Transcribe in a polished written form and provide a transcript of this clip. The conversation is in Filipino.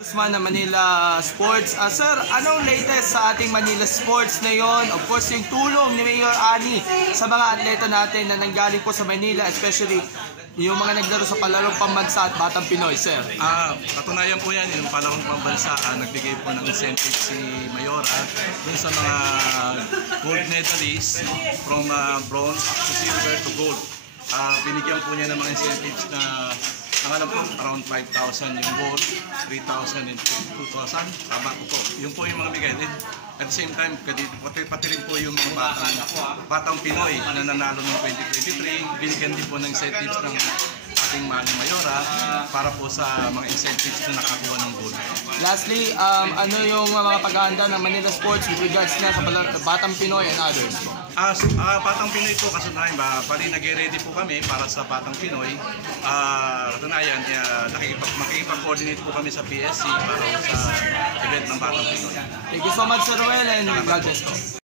Usman ng Manila Sports. Sir, anong latest sa ating Manila Sports ngayon? Of course, yung tulong ni Mayor Ani sa mga atleta natin na nanggaling po sa Manila, especially yung mga naglaro sa palarong pambansa at Batang Pinoy, sir. Katunayan po yan, yung palarong pambansa, nagbigay po ng incentive si Mayora dun sa mga gold medalists from bronze to silver to gold. Binigyan po niya ng mga incentives na alam po, around 5,000 yung gold, 3,000 and 2,000. Tama ko po. Yun po yung mga bigay. At the same time, pati rin po yung mga batang Pinoy na nanalo ng 2023. Binigyan din po ng incentives ng ating Mayora para po sa mga incentives na nakakuha ng gold. Lastly, ano yung mga paghahanda ng Manila Sports with regards na sa Batang Pinoy and others? Batang Pinoy po, kasunayan ba, pali nag-ready po kami para sa Batang Pinoy. Katunayan, makikipag-coordinate po kami sa PSC para sa event ng Batang Pinoy. Thank you so much, Sir Ruel, and God bless po.